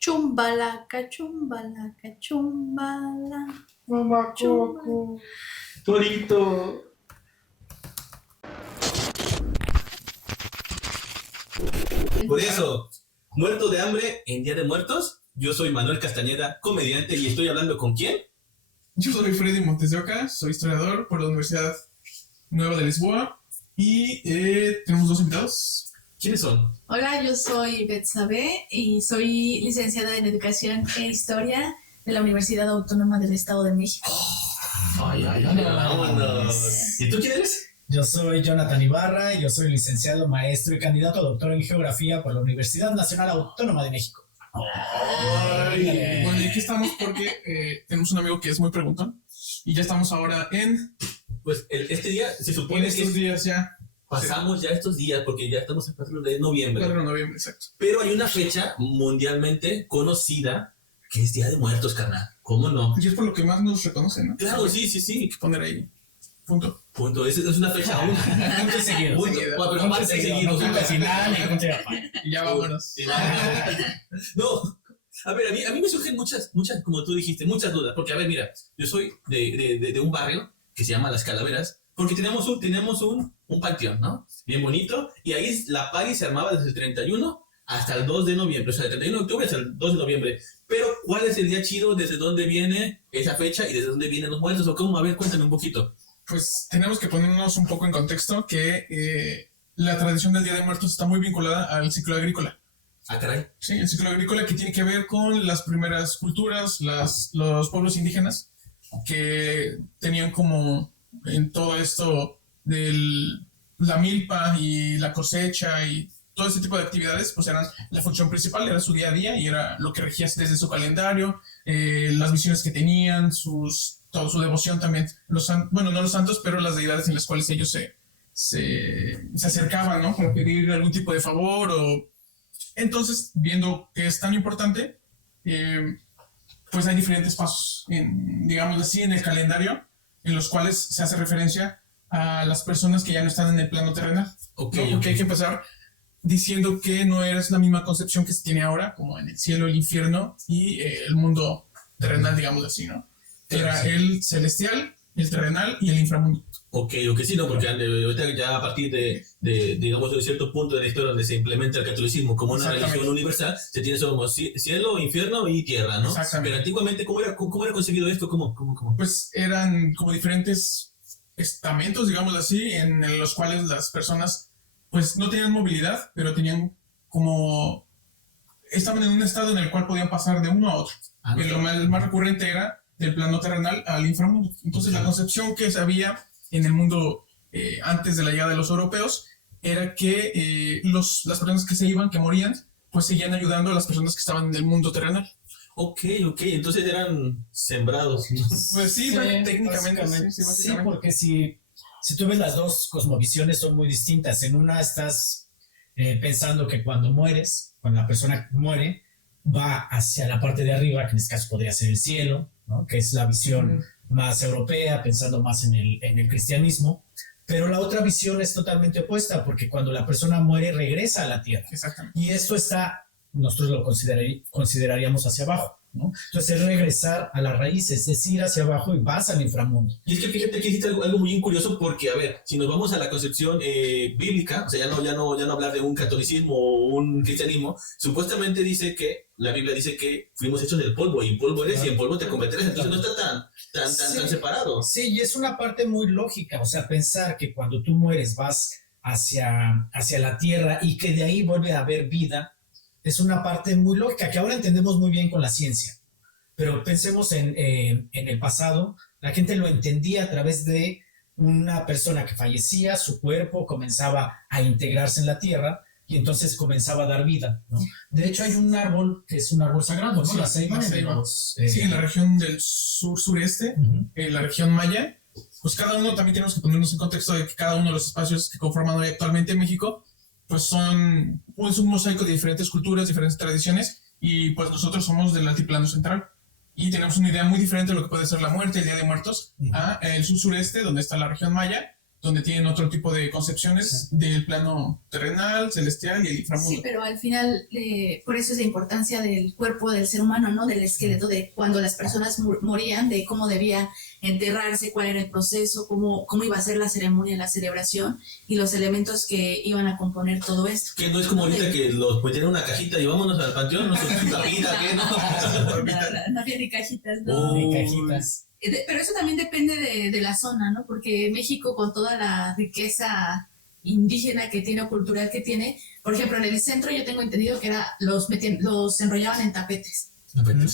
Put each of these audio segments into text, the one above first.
Chumbalaca, chumbalaca, chumbala. Mamá Chumbala. Coco. Torito. Por eso, muerto de hambre en Día de Muertos, yo soy Manuel Castañeda, comediante, y estoy hablando ¿con quién? Yo soy Freddy Montes de Oca, soy historiador por la Universidad Nueva de Lisboa y tenemos dos invitados. ¿Quiénes son? Hola, yo soy Betsabe y soy licenciada en Educación e Historia de la Universidad Autónoma del Estado de México. Ay, vámonos. ¿Y tú quién eres? Yo soy Jonathan Ibarra y yo soy licenciado, maestro y candidato a doctor en Geografía por la Universidad Nacional Autónoma de México. Ay, bueno, y aquí estamos porque tenemos un amigo que es muy preguntón y ya estamos ahora en Pues este día se supone que estos días ya. pasamos ya estos días porque ya estamos en 4 de noviembre. 4 de noviembre, exacto. Pero hay una fecha mundialmente conocida que es Día de Muertos, carnal. ¿Cómo no? Y es por lo que más nos reconocen, ¿no? Claro, sí. Hay que poner ahí. Punto. Punto. Es una fecha aún. Punto seguido. Punto. seguido. Bueno, pero Punto aparte seguido. seguido. No punto final ni punto de aparte. Y ya vámonos. No, a ver, a mí me surgen muchas, como tú dijiste, muchas dudas. Porque, a ver, mira, yo soy de un barrio que se llama Las Calaveras, porque tenemos un panteón, ¿no? Bien bonito, y ahí la party se armaba desde el 31 hasta el 2 de noviembre, o sea, del 31 de octubre hasta el 2 de noviembre. Pero, ¿cuál es el día chido? ¿Desde dónde viene esa fecha y desde dónde vienen los muertos? ¿O cómo? A ver, cuéntame un poquito. Pues tenemos que ponernos un poco en contexto que la tradición del Día de Muertos está muy vinculada al ciclo agrícola. Ah, caray. Sí, el ciclo agrícola que tiene que ver con las primeras culturas, los pueblos indígenas que tenían como en todo esto de la milpa y la cosecha y todo ese tipo de actividades, pues eran la función principal, era su día a día y era lo que regía desde su calendario, las misiones que tenían, toda su devoción también, bueno, no los santos, pero las deidades en las cuales ellos se acercaban, ¿no? Para pedir algún tipo de favor o... Entonces, viendo que es tan importante, pues hay diferentes pasos, digamos así, en el calendario, en los cuales se hace referencia a las personas que ya no están en el plano terrenal. Ok, ¿No? Porque hay que empezar diciendo que no es la misma concepción que se tiene ahora, como en el cielo, el infierno y el mundo terrenal, digamos así, ¿no? Era el celestial, el terrenal y el inframundo. Ok, sí, no, porque ahorita ya a partir digamos, de cierto punto de la historia donde se implementa el catolicismo como una religión universal, se tiene como cielo, infierno y tierra, ¿no? Exactamente. Pero antiguamente, ¿cómo era concebido esto? ¿Cómo? Pues eran como diferentes estamentos, digamos así, en los cuales las personas pues no tenían movilidad, pero tenían como... estaban en un estado en el cual podían pasar de uno a otro. Y lo más recurrente era del plano terrenal al inframundo. Entonces la concepción que se había en el mundo antes de la llegada de los europeos era que las personas que se iban, que morían, pues seguían ayudando a las personas que estaban en el mundo terrenal. Ok, entonces eran sembrados, ¿no? Pues sí, técnicamente. Sí, porque si tú ves las dos cosmovisiones son muy distintas. En una estás pensando que cuando la persona muere, va hacia la parte de arriba, que en este caso podría ser el cielo, ¿no? Que es la visión más europea, pensando más en el cristianismo. Pero la otra visión es totalmente opuesta, porque cuando la persona muere, regresa a la tierra. Exactamente. Y esto nosotros lo consideraríamos hacia abajo, ¿no? Entonces es regresar a las raíces, es ir hacia abajo y vas al inframundo. Y es que fíjate que hiciste algo muy curioso porque, a ver, si nos vamos a la concepción bíblica, o sea, ya no hablar de un catolicismo o un cristianismo, supuestamente la Biblia dice que fuimos hechos del polvo, y polvo eres y en polvo te convertirás, entonces no está tan separado. Sí, y es una parte muy lógica, o sea, pensar que cuando tú mueres vas hacia la tierra y que de ahí vuelve a haber vida, es una parte muy lógica que ahora entendemos muy bien con la ciencia. Pero pensemos en el pasado, la gente lo entendía a través de una persona que fallecía, su cuerpo comenzaba a integrarse en la tierra y entonces comenzaba a dar vida, ¿no? De hecho, hay un árbol que es un árbol sagrado, ¿no? Sí, la ceiba. Sí, en la región del sureste, en la región maya, pues cada uno también tenemos que ponernos en contexto de que cada uno de los espacios que conforman hoy actualmente México, pues son un mosaico de diferentes culturas, diferentes tradiciones, y pues nosotros somos del altiplano central. Y tenemos una idea muy diferente de lo que puede ser la muerte, el Día de Muertos, a el sureste, donde está la región maya, donde tienen otro tipo de concepciones del plano terrenal, celestial y el inframundo. Sí, pero al final, por eso es la importancia del cuerpo del ser humano, ¿no? Del esqueleto, de cuando las personas morían, de cómo debía enterrarse, cuál era el proceso, cómo iba a ser la ceremonia, la celebración y los elementos que iban a componer todo esto. Que no es como ahorita que los metieron en una cajita y vámonos al panteón, no sé, una vida, ¿qué? No había ni cajitas, ¿no? Ni cajitas. Pero eso también depende de la zona, ¿no? Porque México, con toda la riqueza indígena que tiene o cultural que tiene, por ejemplo, en el centro yo tengo entendido que los enrollaban en tapetes.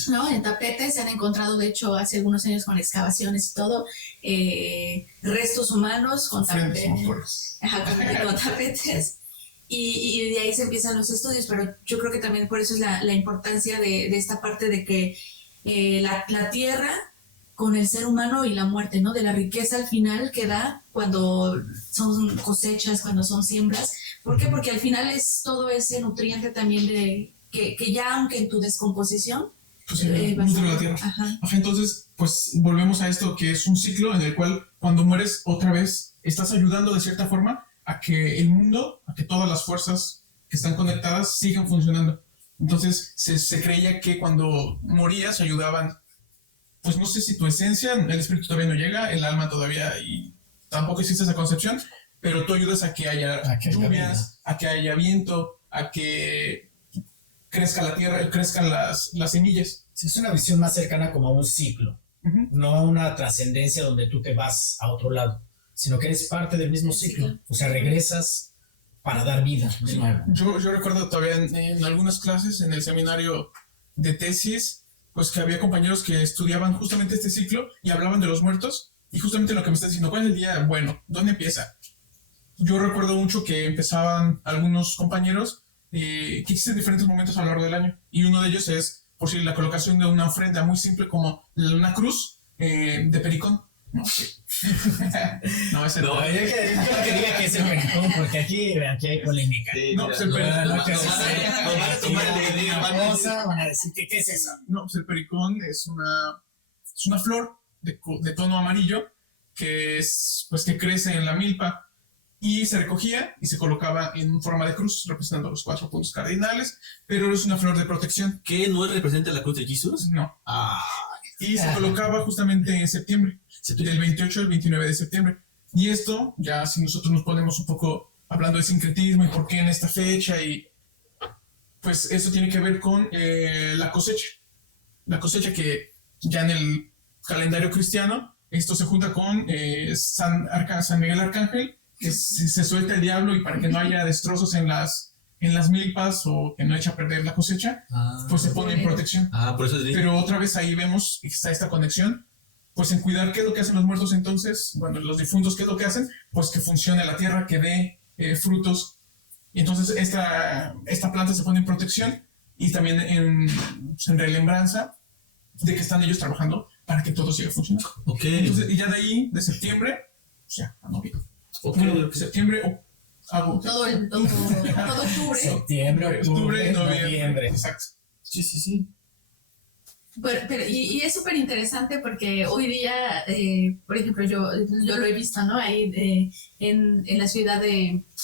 ¿No? En tapetes se han encontrado, de hecho, hace algunos años con excavaciones y todo, restos humanos con tapetes. Con tapetes. Y de ahí se empiezan los estudios, pero yo creo que también por eso es la importancia de esta parte de que la tierra con el ser humano y la muerte, ¿no? De la riqueza al final que da cuando son cosechas, cuando son siembras. ¿Por qué? Porque al final es todo ese nutriente también de que ya aunque en tu descomposición pues nutre la tierra. Ajá, entonces, pues volvemos a esto que es un ciclo en el cual cuando mueres otra vez estás ayudando de cierta forma a que el mundo, a que todas las fuerzas que están conectadas sigan funcionando. Entonces se creía que cuando morías ayudaban, pues no sé si tu esencia, el espíritu todavía no llega, el alma todavía, y tampoco existe esa concepción, pero tú ayudas a que haya lluvias, a que haya viento, a que crezca la tierra, crezcan las semillas. Sí, es una visión más cercana como a un ciclo, no a una trascendencia donde tú te vas a otro lado, sino que eres parte del mismo ciclo. O sea, regresas para dar vida. Sí. Yo recuerdo todavía en algunas clases, en el seminario de tesis, pues que había compañeros que estudiaban justamente este ciclo y hablaban de los muertos, y justamente lo que me estás diciendo, ¿cuál es el día bueno? ¿Dónde empieza? Yo recuerdo mucho que empezaban algunos compañeros que existen diferentes momentos a lo largo del año, y uno de ellos es, por si la colocación de una ofrenda muy simple como una cruz de pericón. No, ese no. Yo quería que ese pericón, porque aquí hay polémica. No, pues el pericón. Van a tomar la idea, van a decir que ¿qué es eso? No, pues el pericón es una flor de tono amarillo que es, pues, que crece en la milpa, y se recogía y se colocaba en forma de cruz representando los 4 puntos cardinales, pero es una flor de protección. ¿Qué no representa la cruz de Jesús? No. Y se colocaba justamente en septiembre, del 28 al 29 de septiembre. Y esto, ya si nosotros nos ponemos un poco hablando de sincretismo y por qué en esta fecha, y pues eso tiene que ver con la cosecha. La cosecha que ya en el calendario cristiano, esto se junta con San Miguel Arcángel, que se suelta el diablo, y para que no haya destrozos en las milpas o que no eche a perder la cosecha, pues se pone en protección. Por eso Pero otra vez ahí vemos que está esta conexión, pues en cuidar qué es lo que hacen los muertos entonces, bueno, los difuntos, qué es lo que hacen, pues que funcione la tierra, que dé frutos. Y entonces esta planta se pone en protección y también en relembranza de que están ellos trabajando para que todo siga funcionando. Entonces, y ya de ahí, de septiembre, ya, a noviembre. Septiembre o todo octubre. Septiembre, octubre, noviembre. Exacto. Sí. Pero, y es súper interesante porque hoy día, por ejemplo, yo lo he visto, ¿no? Ahí en la ciudad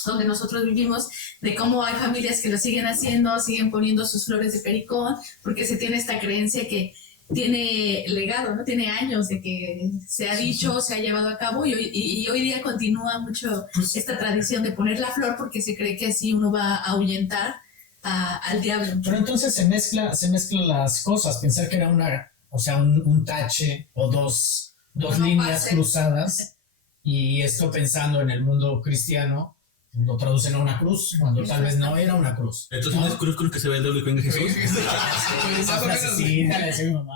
donde nosotros vivimos, de cómo hay familias que lo siguen haciendo, siguen poniendo sus flores de pericón, porque se tiene esta creencia que tiene legado, ¿no? Tiene años de que se ha dicho, se ha llevado a cabo, y hoy día continúa mucho esta tradición de poner la flor porque se cree que así uno va a ahuyentar al diablo. Pero entonces se mezclan las cosas, pensar que era un tache o dos líneas cruzadas, y esto pensando en el mundo cristiano, lo traducen a una cruz, cuando tal vez no era una cruz. Entonces no es cruz que se ve el dedo y venga Jesús.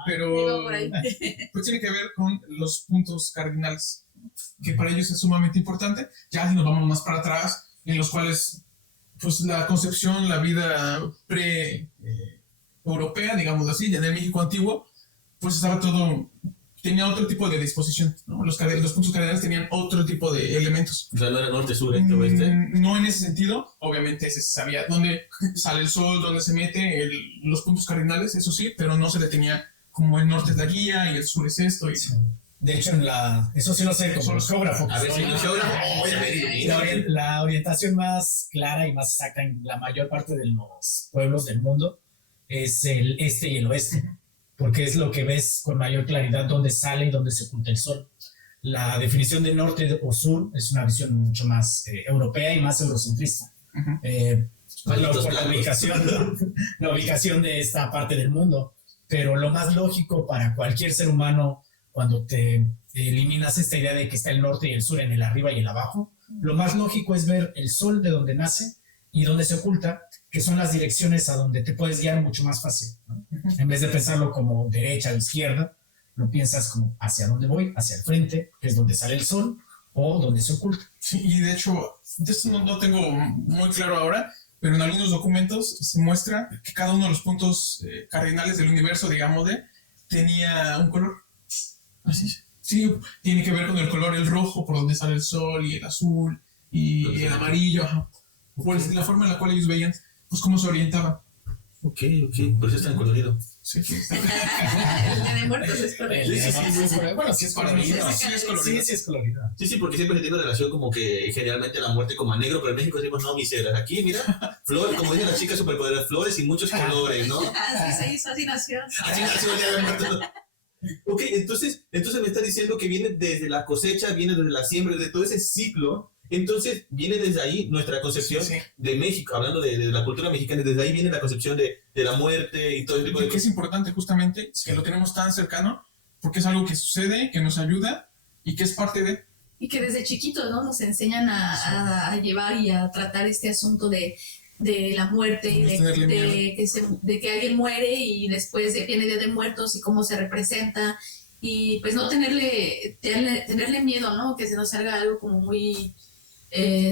Pero pues tiene que ver con los puntos cardinales, que para ellos es sumamente importante. Ya si nos vamos más para atrás, en los cuales pues la concepción, la vida pre-europea, digamos así, ya en el México antiguo, pues estaba todo, tenía otro tipo de disposición, ¿no? Los puntos cardinales tenían otro tipo de elementos. O sea, no era norte, sur, este, oeste. No en ese sentido, obviamente se sabía dónde sale el sol, dónde se mete los puntos cardinales, eso sí, pero no se le tenía como el norte es la guía y el sur es esto. Y, De hecho, eso sí lo sé como geógrafo. A ver, si no geógrafo, a ver, La orientación más clara y más exacta en la mayor parte de los pueblos del mundo es el este y el oeste, porque es lo que ves con mayor claridad dónde sale y dónde se oculta el sol. La definición de norte o sur es una visión mucho más europea y más eurocentrista. Por la ubicación de esta parte del mundo. Pero lo más lógico para cualquier ser humano, cuando te eliminas esta idea de que está el norte y el sur en el arriba y el abajo, lo más lógico es ver el sol de donde nace y donde se oculta, que son las direcciones a donde te puedes guiar mucho más fácil, ¿no? En vez de pensarlo como derecha o izquierda, lo piensas como hacia dónde voy, hacia el frente, que es donde sale el sol, o donde se oculta. Sí, y de hecho, de esto no tengo muy claro ahora, pero en algunos documentos se muestra que cada uno de los puntos cardinales del universo, digamos, tenía un color. Así. Sí, tiene que ver con el color, el rojo, por donde sale el sol, y el azul, y el amarillo, ajá. Por la forma en la cual ellos veían, pues cómo se orientaban. Ok, por eso es tan colorido. Sí, sí. El Día de Muertos es colorido. Bueno, sí es colorido. Sí es colorido. Sí, porque siempre se tiene una relación como que generalmente la muerte como a negro, pero en México decimos no, miseras. Aquí, mira, flores, como dicen las chicas superpoderosas, flores y muchos colores, ¿no? Así se hizo, así nació. Así nació el Día de Muertos. Ok, entonces me está diciendo que viene desde la cosecha, viene desde la siembra, de todo ese ciclo. Entonces viene desde ahí nuestra concepción de México, hablando de la cultura mexicana, desde ahí viene la concepción de la muerte y todo el tipo de cosas. Es importante justamente que lo tenemos tan cercano, porque es algo que sucede, que nos ayuda y que es parte de... Y que desde chiquitos, ¿no? Nos enseñan a llevar y a tratar este asunto de la muerte y de que alguien muere y después viene Día de Muertos y cómo se representa y pues no tenerle miedo, ¿no? Que se nos salga algo como muy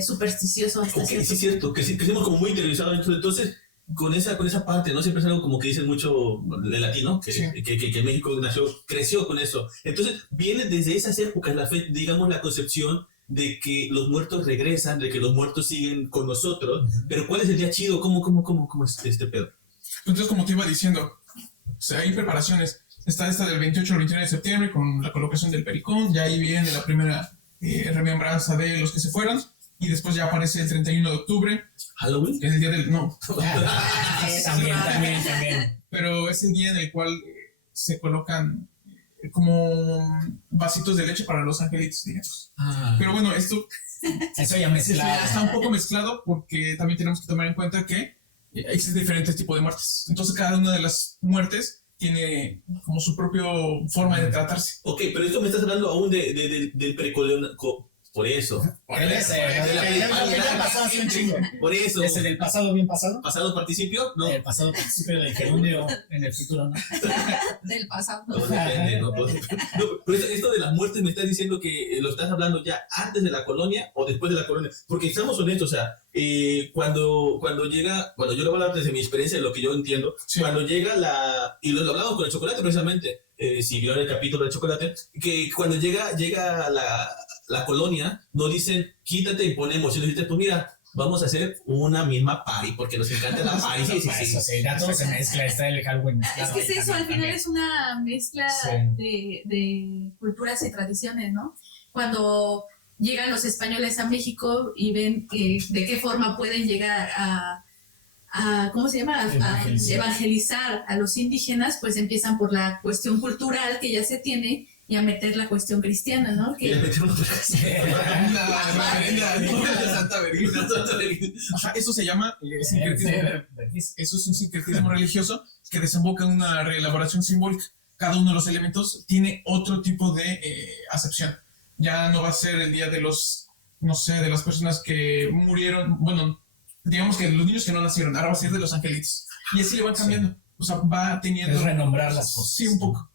supersticioso. Ok, sí es cierto, que crecimos como muy interiorizados. Entonces, con esa parte, ¿no? Siempre es algo como que dicen mucho de latino, que México creció con eso. Entonces, viene desde esas épocas, digamos, la concepción de que los muertos regresan, de que los muertos siguen con nosotros, pero ¿cuál es el día chido? ¿Cómo es este pedo? Entonces, como te iba diciendo, o sea, hay preparaciones. Está esta del 28 al 29 de septiembre con la colocación del pericón, ya ahí viene la primera remembranza de los que se fueron, y después ya aparece el 31 de octubre. ¿Halloween? Que es el día del... No. También. Pero es el día en el cual se colocan como vasitos de leche para los angelitos, digamos. Pero bueno, eso ya mezclado. Está un poco mezclado porque también tenemos que tomar en cuenta que existen diferentes tipos de muertes. Entonces cada una de las muertes tiene como su propia forma de tratarse. Ok, pero esto me estás hablando aún del precolonial. Por eso. Por eso. ¿Es el pasado bien pasado? ¿Pasado participio? No. El pasado participio del gerundio en el futuro, ¿no? Del pasado. No, depende, ¿no? Pero esto de las muertes me estás diciendo que lo estás hablando ya antes de la colonia o después de la colonia. Porque estamos honestos, o sea, cuando llega, bueno, yo lo voy a hablar desde mi experiencia, de lo que yo entiendo, cuando llega y lo hablamos con el chocolate precisamente, si vieron el capítulo del chocolate, que cuando llega la colonia, no dicen quítate y ponemos, sino dicen tú mira, vamos a hacer una misma party, porque nos encanta la party. Sí, ya todo se mezcla, está el Halloween. Es que es eso, al final es una mezcla de culturas y tradiciones, ¿no? Cuando llegan los españoles a México y ven de qué forma pueden llegar a ¿cómo se llama? A evangelizar a los indígenas, pues empiezan por la cuestión cultural que ya se tiene y a meter la cuestión cristiana, ¿no? Que... Eso se llama sincretismo. Eso es un sincretismo religioso que desemboca en una reelaboración simbólica. Cada uno de los elementos tiene otro tipo de acepción. Ya no va a ser el día de los, no sé, de las personas que murieron, bueno, digamos que los niños que no nacieron, ahora va a ser de los angelitos. Y así le van cambiando. O sea, va teniendo... Es renombrar las cosas. Sí, un poco.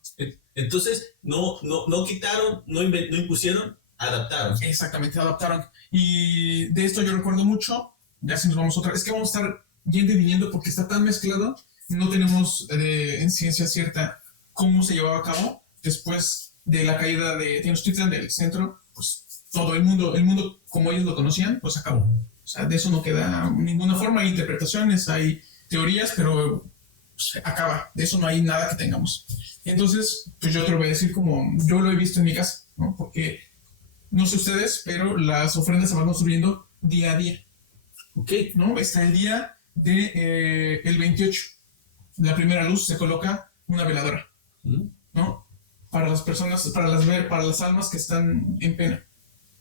Entonces, no quitaron, no impusieron, adaptaron. Exactamente, adaptaron. Y de esto yo recuerdo mucho, ya si nos vamos otra vez, es que vamos a estar yendo y viniendo porque está tan mezclado, no tenemos en ciencia cierta cómo se llevaba a cabo. Después de la caída de Tenochtitlan, del centro, pues todo el mundo como ellos lo conocían, pues acabó. O sea, de eso no queda ninguna forma, hay interpretaciones, hay teorías, pero pues, acaba. De eso no hay nada que tengamos. Entonces, pues yo te lo voy a decir como yo lo he visto en mi casa, ¿no? Porque no sé ustedes, pero las ofrendas se van construyendo día a día, Ok. ¿no? Está el día de el 28. La primera luz se coloca una veladora, ¿no? Para las personas, para las almas que están en pena,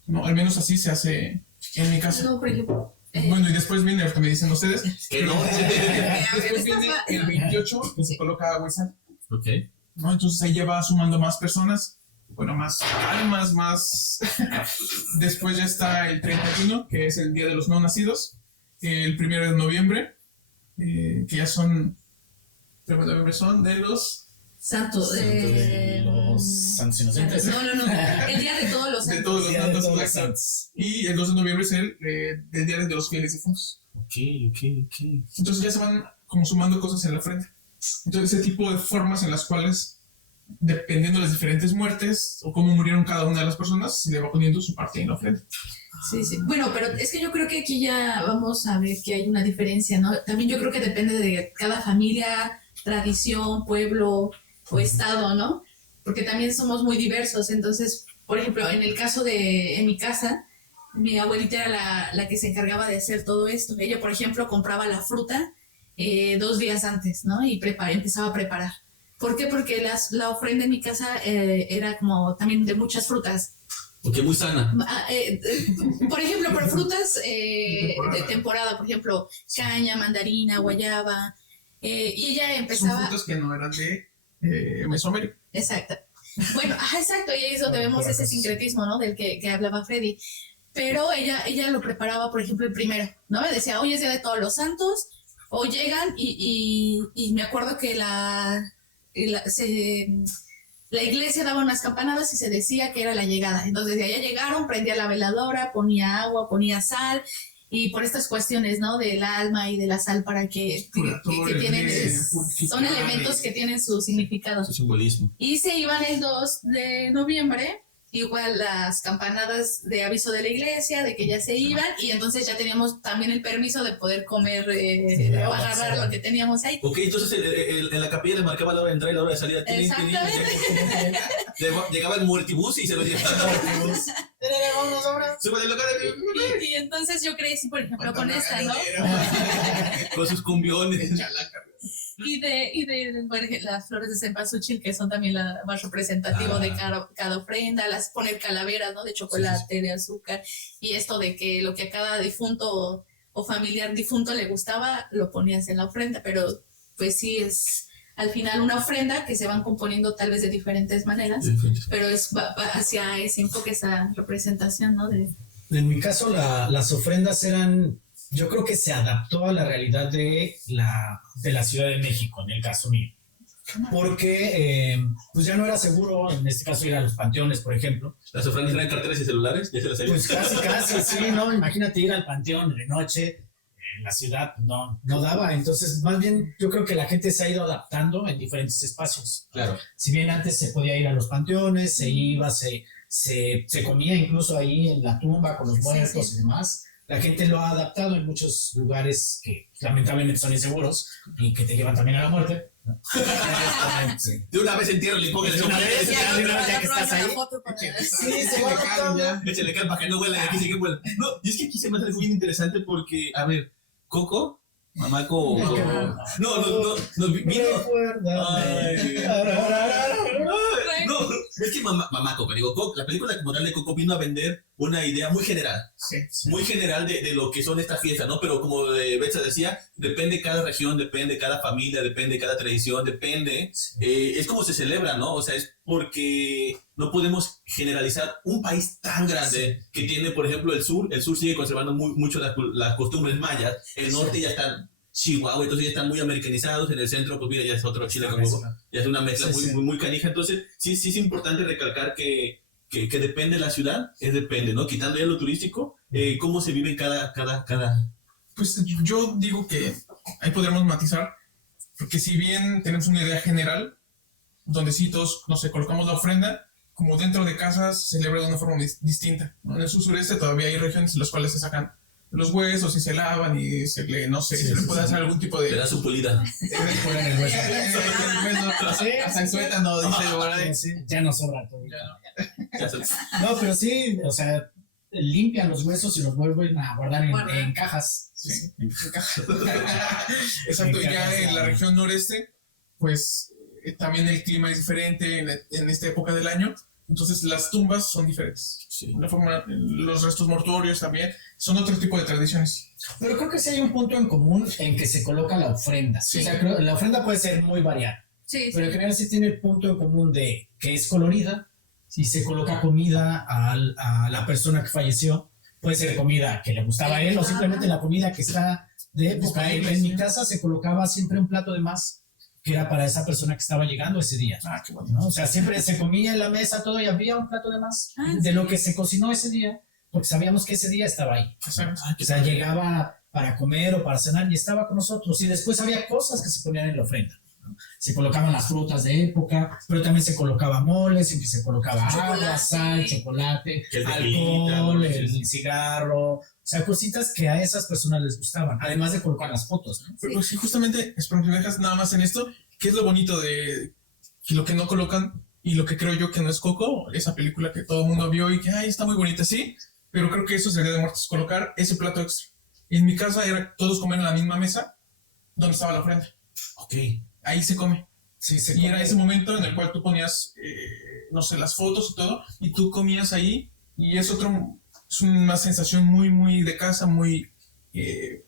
¿no? Al menos así se hace en mi casa. No, por ejemplo. Bueno, y después viene lo que me dicen ustedes. Que no. Después viene el 28, que se coloca agua y sal, Ok. ¿no? Entonces ahí ya va sumando más personas, bueno, más almas, más... Después ya está el 31, que es el Día de los No Nacidos, el 1 de noviembre, que ya son... 1 de noviembre son de los... Santos. De los santos inocentes. No. El día de todos los De santos. todos los Día de santos. todos los exacto. santos. Y el 2 de noviembre es el del Día de los Fieles Difuntos. Ok. Entonces ya se van como sumando cosas en la frente. Entonces ese tipo de formas en las cuales, dependiendo de las diferentes muertes o cómo murieron cada una de las personas, se le va poniendo su parte en la frente. Sí. Bueno, pero es que yo creo que aquí ya vamos a ver que hay una diferencia, ¿no? También yo creo que depende de cada familia, tradición, pueblo o estado, ¿no? Porque también somos muy diversos. Entonces, por ejemplo, en mi casa, mi abuelita era la que se encargaba de hacer todo esto. Ella, por ejemplo, compraba la fruta 2 días antes, ¿no? Y empezaba a preparar. ¿Por qué? Porque la ofrenda en mi casa era como también de muchas frutas. Ok, muy sana. Por ejemplo, por frutas de temporada, por ejemplo, caña, mandarina, guayaba. Y ella Son empezaba... frutas que no eran de Mesoamérica. Exacto. Bueno, exacto, y ahí es donde vemos ese sincretismo, ¿no? Del que hablaba Freddy. Pero ella lo preparaba, por ejemplo, el primero, ¿no? Me decía, hoy es Día de Todos los Santos, o llegan y me acuerdo que la iglesia daba unas campanadas y se decía que era la llegada. Entonces de allá llegaron, prendía la veladora, ponía agua, ponía sal, y por estas cuestiones, ¿no? Del alma y de la sal para que tienen, son elementos que tienen su significado. Su simbolismo. Y se iban el 2 de noviembre, igual las campanadas de aviso de la iglesia, de que ya se iban, y entonces ya teníamos también el permiso de poder comer o agarrar lo que teníamos ahí. Ok, entonces en la capilla le marcaba la hora de entrar y la hora de salida. Exactamente. Llegaba el muertibus y se lo llevaba. Súbale local aquí. Y entonces yo crecí, por ejemplo, con esta, ¿no? Con sus cumbiones. Y de bueno, las flores de cempasúchil, que son también la más representativo de cada ofrenda, poner calaveras, ¿no? De chocolate, de azúcar, y esto de que lo que a cada difunto o familiar difunto le gustaba, lo ponías en la ofrenda, pero pues sí es al final una ofrenda que se van componiendo tal vez de diferentes maneras, pero va hacia ese enfoque, esa representación, ¿no? En mi caso, las ofrendas eran... Yo creo que se adaptó a la realidad de la Ciudad de México, en el caso mío. Porque pues ya no era seguro, en este caso, ir a los panteones, por ejemplo. Las ofrendas traen carteras y celulares, ya se las sabía. Pues casi, sí, ¿no? Imagínate ir al panteón de noche, en la ciudad no daba. Entonces, más bien, yo creo que la gente se ha ido adaptando en diferentes espacios. Claro. Si bien antes se podía ir a los panteones, se iba, se comía incluso ahí en la tumba con los muertos y demás. La gente lo ha adaptado en muchos lugares que lamentablemente son inseguros y que te llevan también a la muerte. Sí. De una vez entierro y pongo el ya que estás ahí. Sí, se va adaptando. Échale cal para que no huela y aquí sí que huela. No, y es que aquí se me hace algo bien interesante porque, a ver, Coco, Mamaco, no, vino. Ay. No, es que Mamá Coco, digo, la película como tal de Coco vino a vender una idea muy general, muy general de lo que son estas fiestas, ¿no? Pero como Betsa decía, depende cada región, depende cada familia, depende cada tradición, depende, es como se celebra, ¿no? O sea, es porque no podemos generalizar un país tan grande que tiene, por ejemplo, el sur sigue conservando mucho las costumbres mayas, el norte ya están... Chihuahua, entonces ya están muy americanizados, en el centro, pues mira, ya es otro Chile con huevo, ya es una mezcla muy canija, entonces sí es importante recalcar que depende de la ciudad, depende, ¿no? Quitando ya lo turístico, cómo se vive cada... Pues yo digo que ahí podremos matizar, porque si bien tenemos una idea general, donde sí todos, no sé, colocamos la ofrenda, como dentro de casas se celebra de una forma distinta, ¿no? En el sur sureste todavía hay regiones en las cuales se sacan los huesos y se lavan y se le, no sé, Sí, se le sí, puede sí. hacer algún tipo de... Le da su pulida. Fuera del hueso. Hasta el suétano, dice por ahí. Sí, ya no sobra todo. Ya se- No, pero sí, o sea, limpian los huesos y los vuelven a guardar en cajas. Sí. Exacto, y ya en la región noreste, pues también el clima es diferente en esta época del año, entonces las tumbas son diferentes. Sí. La forma, los restos mortuorios también son otro tipo de tradiciones. Pero creo que sí hay un punto en común en que se coloca la ofrenda. Sí. O sea, creo, la ofrenda puede ser muy variada, Sí, pero en general sí tiene el punto en común de que es colorida, si se coloca comida a la persona que falleció, puede ser comida que le gustaba a él o simplemente la comida que está de época. En mi casa se colocaba siempre un plato de más que era para esa persona que estaba llegando ese día. Ah, qué bonito. ¿No? O sea, siempre se comía en la mesa todo y había un plato de más Ah, de sí. lo que se cocinó ese día, porque sabíamos que ese día estaba ahí. Exacto. O sea, llegaba para comer o para cenar y estaba con nosotros. Y después había cosas que se ponían en la ofrenda, ¿no? Se colocaban las frutas de época, pero también se colocaba moles, en que se colocaba agua, Chocolate. sal, chocolate, Que el tequilita, alcohol, ¿no? el cigarro. O sea, cositas que a esas personas les gustaban. Además de colocar las fotos, ¿no? Pero sí, justamente, espero que me dejas nada más en esto, ¿qué es lo bonito de que lo que no colocan y lo que creo yo que no es Coco? Esa película que todo el mundo vio y que, ay, está muy bonita, sí, pero creo que eso es el Día de Muertos, colocar ese plato extra. En mi casa era todos comer en la misma mesa donde estaba la ofrenda. Ok. Ahí se come. Sí, se Y era come. ese momento en el cual tú ponías, no sé, las fotos y todo, y tú comías ahí, y es una sensación muy, muy de casa, muy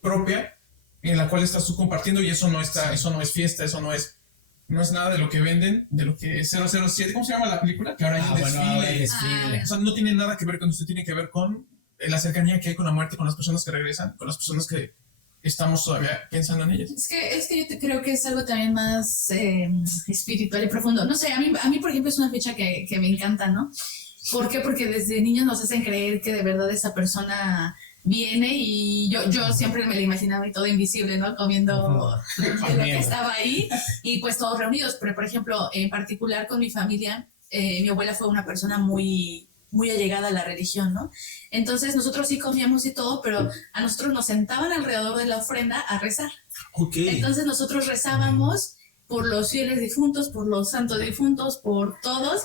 propia, en la cual estás tú compartiendo, y eso no es fiesta, eso no es nada de lo que venden, de lo que es 007, ¿cómo se llama la película? Que ahora hay un Bueno, desfile. ahora el desfile. O sea, no tiene nada que ver con esto, tiene que ver con la cercanía que hay con la muerte, con las personas que regresan, con las personas que estamos todavía pensando en ellas. Es que yo creo que es algo también más espiritual y profundo. No sé, a mí, por ejemplo, es una fecha que me encanta, ¿no? ¿Por qué? Porque desde niños nos hacen creer que de verdad esa persona viene y yo siempre me la imaginaba y todo invisible, ¿no? Comiendo de lo que estaba ahí y pues todos reunidos. Pero, por ejemplo, en particular con mi familia, mi abuela fue una persona muy allegada a la religión, ¿no? Entonces nosotros sí comíamos y todo, pero a nosotros nos sentaban alrededor de la ofrenda a rezar. Ok. Entonces nosotros rezábamos por los fieles difuntos, por los santos difuntos, por todos.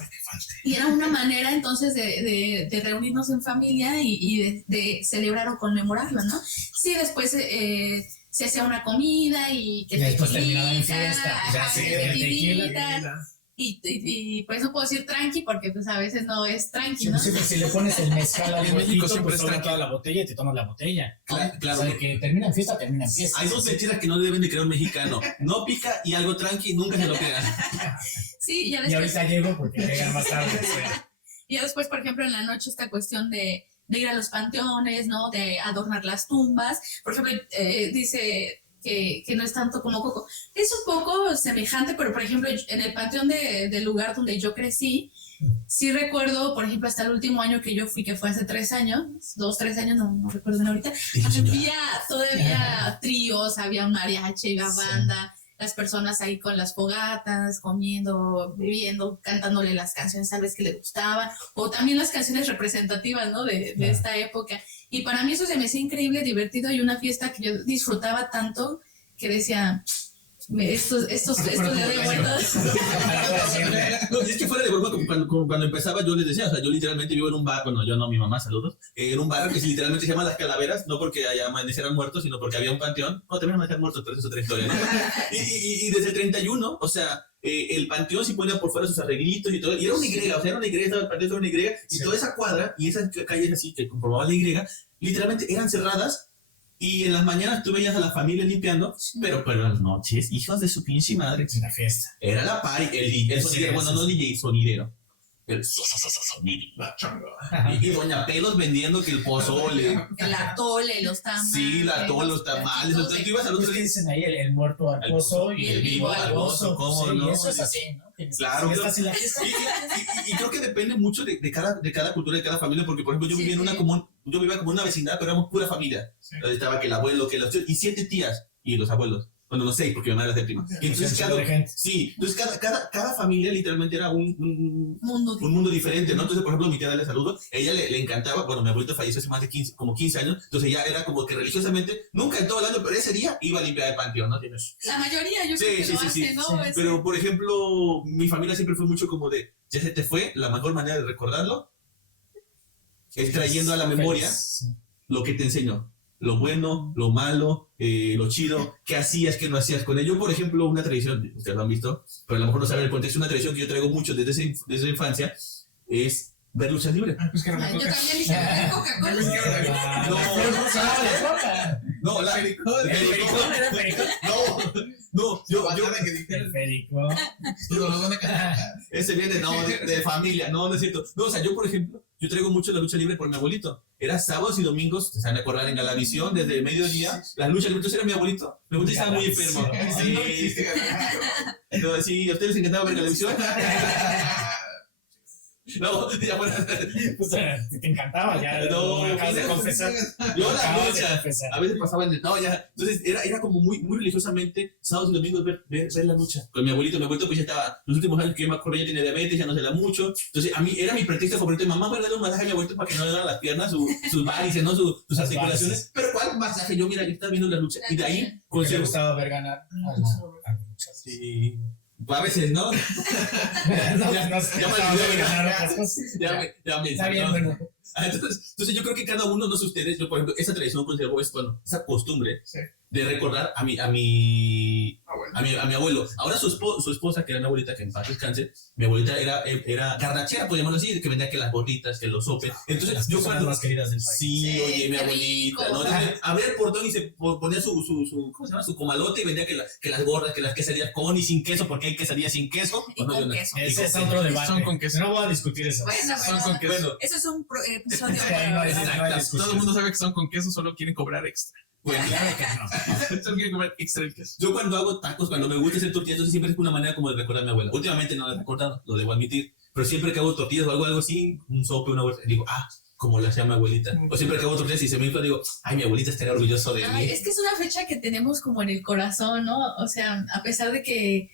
Y era una manera entonces de reunirnos en familia y de celebrar o conmemorarlo, ¿no? Sí, después se hacía una comida y que Y después tequilita, terminaba en fiesta. Ya ajá, sé, que el tequilita. Y pues no puedo decir tranqui porque pues a veces no es tranqui, Sí, ¿no? sí, pues, si le pones el mezcal al En México huequito, siempre pues es toma tranqui. toda la botella y te tomas la botella. Claro. O sea, de que termina en fiesta, termina en fiesta. Hay dos mentiras que no deben de creer un mexicano. No pica y algo tranqui, nunca se lo pegan. Sí, ya Y después, ahorita llego porque llegan más tarde. O sea, y ya después, por ejemplo, en la noche esta cuestión de ir a los panteones, ¿no? De adornar las tumbas. Por ejemplo, dice que no es tanto como Coco. Es un poco semejante, pero por ejemplo, en el panteón del lugar donde yo crecí, sí recuerdo, por ejemplo, hasta el último año que yo fui, que fue hace 3 años, 2, 3 años, no recuerdo bien ahorita, había todavía tríos, había un mariachi, la banda, las personas ahí con las fogatas, comiendo, bebiendo, cantándole las canciones tal vez que le gustaban, o también las canciones representativas, ¿no? De esta época. Y para mí eso se me hacía increíble, divertido y una fiesta que yo disfrutaba tanto que decía, estos Día de Muertos. No, es que fuera de broma, cuando empezaba yo les decía, o sea, yo literalmente vivo en un bar, bueno, yo no, mi mamá, saludos, en un bar que literalmente se llama Las Calaveras, no porque allá amanecieran muertos, sino porque había un panteón. No, también amanecieran muertos, pero eso es otra historia, ¿no? Y desde el 31, o sea, el panteón sí ponía por fuera sus arreglitos y todo, y era una Y, o sea, era una Y, estaba el panteón, era una Y, y toda esa cuadra y esas calles así que conformaban la Y, literalmente eran cerradas. Y en las mañanas tú veías a la familia limpiando, pero en las noches, hijos de su pinche madre, es una fiesta. era la party, el sonidero, bueno, no DJ, sonidero. El sonidero. Y doña Pelos vendiendo que el pozole. El atole, los tamales. Sí, la atole, los tamales. O sea, tú ibas al otro ¿Qué día. dicen ahí? El muerto al pozo y el vivo al gozo. ¿cómo Sí, no? eso es así, ¿no? Claro, Si estás en la fiesta. Y creo que depende mucho de cada cultura, de cada familia, porque por ejemplo yo vivía en una común, yo vivía como una vecindad, pero éramos pura familia. Sí. Estaba que el abuelo, que los tíos, y 7 tías, y los abuelos. Bueno, no 6, porque mi mamá era la séptima. Y entonces cada familia literalmente era un mundo diferente, ¿no? Entonces, por ejemplo, mi tía le saludo, ella le encantaba, bueno, mi abuelito falleció hace más de 15 años, entonces ya era como que religiosamente, nunca en todo el año, pero ese día iba a limpiar el panteón, ¿no? La mayoría yo creo que lo hace, ¿no? Sí. Pero, por ejemplo, mi familia siempre fue mucho como de, ya se te fue, la mejor manera de recordarlo es trayendo a la memoria lo que te enseñó. Lo bueno, lo malo, lo chido, qué hacías, qué no hacías con ello. Por ejemplo, una tradición, ustedes lo han visto, pero a lo mejor no saben el contexto, una tradición que yo traigo mucho desde la infancia es ver lucha libre. Pues que Yo también dije, "Ver Coca-Cola". No, la pericón. No, yo El pericón. ese viene, no, de familia, no es cierto. No, o sea, yo, por ejemplo, yo traigo mucho la lucha libre por mi abuelito. Era sábados y domingos, se van a acordar en Galavisión, desde el mediodía, la lucha libre. Entonces era mi abuelito. Mi abuelito estaba muy enfermo. Sí, ¿a ustedes les encantaba ver Galavisión? No, ya bueno. Pues, te encantaba, ya No, acabas de confesar. Yo la Acabas de lucha, confesar. a veces pasaba no, ya. Entonces era como muy religiosamente, sábados y domingos ver la lucha. Con mi abuelito pues ya estaba, los últimos años que yo me acuerdo ya tenía diabetes, ya no se la mucho. Entonces a mí era mi pretexto favorito de mamá, voy a darle un masaje a mi abuelito para que no le dan las piernas, sus varices, ¿no? Sus articulaciones. Pero ¿cuál masaje? Yo, mira, yo estaba viendo la lucha. Y de ahí, Porque le gustaba ver ganar a la lucha. Sí. A veces, ¿no? No, Ya no, me olvidé de ganar otras cosas. Ya me Está bien, ¿no? bueno. Entonces yo creo que cada uno, no sé ustedes, yo por ejemplo, esa tradición conservo esa costumbre de recordar a mi abuelo. Ahora su esposa, que era mi abuelita, que en paz descanse, mi abuelita era garnachera, podríamos decir, que vendía que las gorditas, que los sopes. Entonces yo cuando más queridas del país. Sí, oye, mi qué abuelita, rico. ¿no? Entonces, abría el portón y se ponía su ¿cómo se llama? Su comalote y vendía que las gordas, que las quesadillas con y sin queso, porque hay quesadillas sin queso. Y con queso. Ese es otro debate. Son con queso. No voy a discutir eso. Son con queso. Bueno, Eso es un episodio. Es que ahí no hay- exacto. Todo el mundo sabe que son con queso, solo quieren cobrar extra. Bueno, Claro que no. Solo quieren cobrar extra el queso. yo cuando hago tacos, cuando me gusta hacer tortillas, entonces siempre es una manera como de recordar a mi abuela. Últimamente no la he recordado, lo debo admitir, pero siempre que hago tortillas o algo así, un sope, una bolsa, digo, como le hacía mi abuelita. O siempre que hago tortillas y se me infla, digo, ay, mi abuelita estaría orgulloso de mí. Ay, es que es una fecha que tenemos como en el corazón, ¿no? O sea, a pesar de que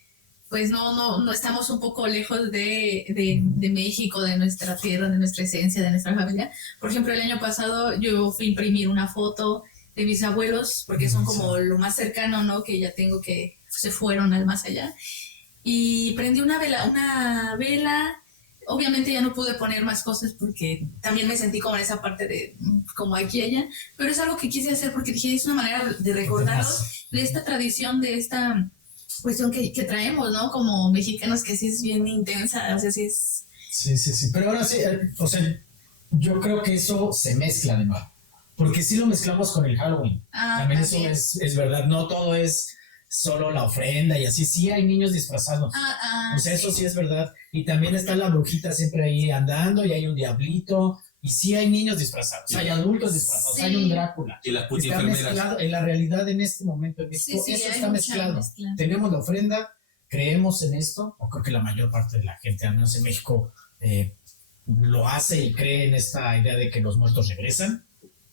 pues no estamos un poco lejos de México, de nuestra tierra, de nuestra esencia, de nuestra familia. Por ejemplo, el año pasado yo fui a imprimir una foto de mis abuelos, porque son como lo más cercano, ¿no? Que ya tengo, que se fueron al más allá. Y prendí una vela. Obviamente ya no pude poner más cosas porque también me sentí como en esa parte de como aquí y allá, pero es algo que quise hacer porque dije, es una manera de recordarlos de esta tradición, de esta cuestión que traemos, ¿no? Como mexicanos, que sí es bien intensa, o sea, sí es... Sí. Pero ahora sí, o sea, yo creo que eso se mezcla de nuevo. Porque sí lo mezclamos con el Halloween. También eso es verdad. No todo es solo la ofrenda y así. Sí hay niños disfrazados. O sea, eso sí es verdad. Y también está la brujita siempre ahí andando y hay un diablito. Y sí hay niños disfrazados. Hay adultos disfrazados. Sí. Hay un Drácula. Y las puti Está enfermeras. mezclado en la realidad en este momento en México. Sí, eso hay está mucha mezclado. mezcla. Tenemos la ofrenda, creemos en esto, o creo que la mayor parte de la gente, al menos en México, lo hace y cree en esta idea de que los muertos regresan,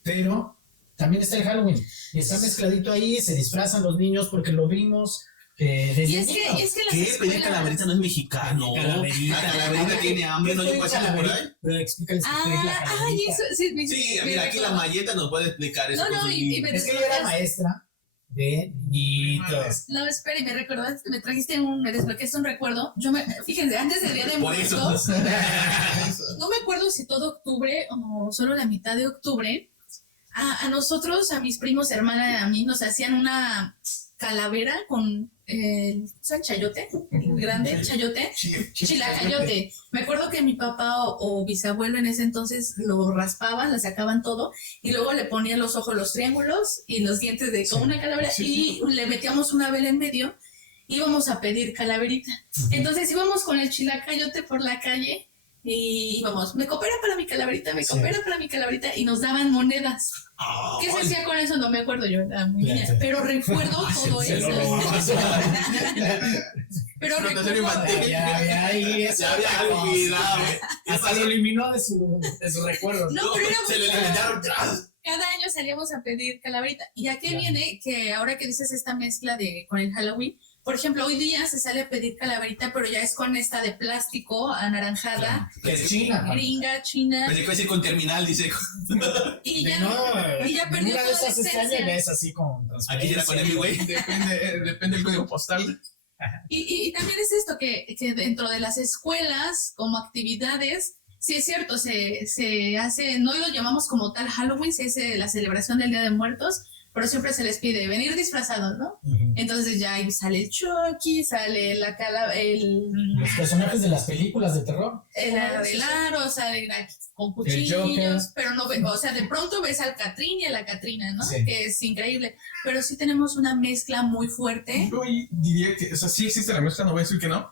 pero también está el Halloween, y está mezcladito ahí, se disfrazan los niños porque lo vimos desde Y es que niños. las ¿Qué? escuelas... Peña Calaverita no es mexicano. Calaverita. La Calaverita tiene hambre, no hay pasando por ahí. Pero explícales qué es la Calaverita. eso, sí, Sí, mira, aquí la Mayeta nos puede explicar eso. No, con su- y me Es que ella era maestra de niñitos. No, espera, y me recordaste, me trajiste me desbloqueaste un recuerdo. Fíjense, antes del Día de Por eso. Muertos, no me acuerdo si todo octubre o solo la mitad de octubre, a nosotros, a mis primos, hermana, a mí, nos hacían una calavera con ¿saben chayote? Grande, chayote, chilacayote. Me acuerdo que mi papá o bisabuelo en ese entonces lo raspaban, le sacaban todo y luego le ponían los ojos, los triángulos y los dientes de como una calavera y le metíamos una vela en medio. Íbamos a pedir calaverita. Entonces íbamos con el chilacayote por la calle y íbamos, me coopera para mi calaverita, me coopera para mi calaverita, y nos daban monedas. ¿Qué se hacía con eso? No me acuerdo, yo era muy niña, pero recuerdo todo eso. Pero Explotación recuerdo, infantil. Ya había olvidado. hasta lo eliminó de su recuerdo. No, pero era Se muy le alimentaron. cada año salíamos a pedir calaverita. ¿Y a qué viene? Que ahora que dices esta mezcla con el Halloween, por ejemplo, hoy día se sale a pedir calaverita, pero ya es con esta de plástico anaranjada, Que es China. gringa, china, Pensé que iba a decir con terminal, dice. y ya, No, y ya perdió una de toda la esas este año esencia. ya es así con Aquí era con Hemingway. Depende del código postal. Y también es esto, que dentro de las escuelas, como actividades, sí es cierto, se hace, no lo llamamos como tal Halloween, se hace la celebración del Día de Muertos, pero siempre se les pide venir disfrazados, ¿no? Ujú. Entonces ya ahí sale el Chucky, sale Los personajes de las películas de terror. el aro, salen con El Joker. cuchillos, pero no o sea, de pronto ves al Catrín y a la Catrina, ¿no? Sí. Que es increíble, pero sí tenemos una mezcla muy fuerte. Yo ahí diría que, o sea, sí existe la mezcla, no voy a decir que no,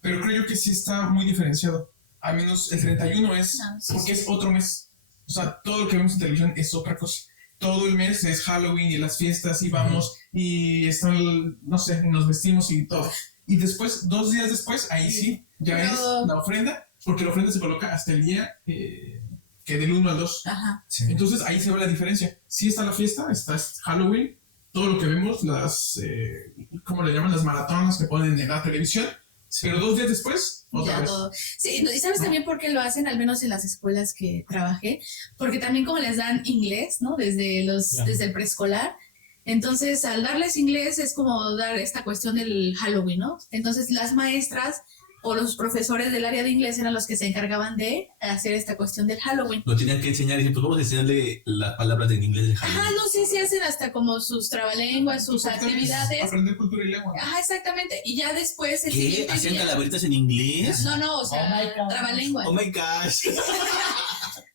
pero creo yo que sí está muy diferenciado. Al menos el 31 es, Ah, sí, porque sí. es otro mes. O sea, todo lo que vemos en televisión es otra cosa. Todo el mes es Halloween y las fiestas y vamos y están, no sé, nos vestimos y todo. Y después, 2 días después, ahí sí, ya Pero- es la ofrenda, porque la ofrenda se coloca hasta el día que del 1 al 2. Ajá. Sí. Entonces ahí se ve la diferencia. Sí está la fiesta, está Halloween, todo lo que vemos, las, ¿cómo le llaman? Las maratonas que ponen en la televisión. Pero 2 días después, otra Ya vez. todo. Sí, y sabes también por qué lo hacen, al menos en las escuelas que trabajé, porque también como les dan inglés, ¿no? Claro. Desde el preescolar. Entonces, al darles inglés es como dar esta cuestión del Halloween, ¿no? Entonces, las maestras o los profesores del área de inglés eran los que se encargaban de hacer esta cuestión del Halloween. Lo tenían que enseñar y dije, pues vamos a enseñarle las palabras en inglés de Ajá, Halloween. no sé si hacen hasta como sus trabalenguas, sus actividades. Aprender cultura y lengua. Ajá, exactamente. Y ya después, el ¿Qué? siguiente ¿Hacían día- calaveritas en inglés? No, o sea, Oh my God. trabalenguas. Oh my gosh.